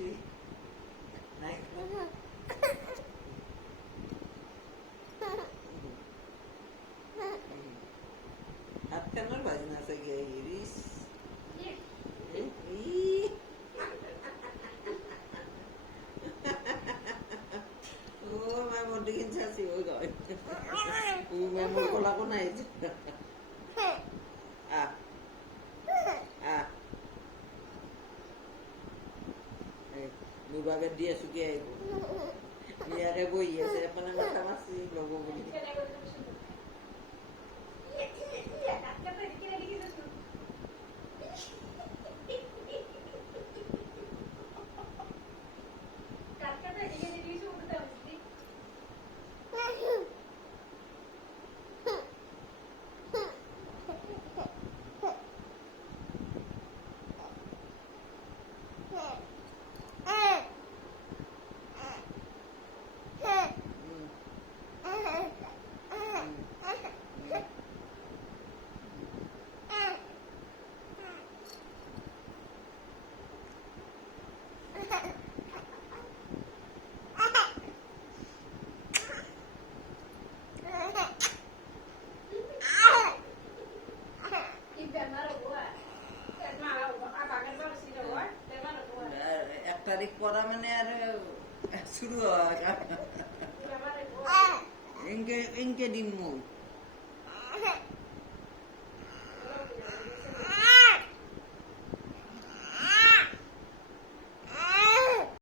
কিছুই নাই। হাত কানার বাজনা আছে গে ইরিস ও मैं मोटी किंचा सी हो गई मैं मोर को लागो ना है आ आ नुबागे dia suki ai ni are boy ya saya pernah mata masih logo beli तारीख पड़ा मैंने यार शुरू हुआ इनके दिन मूल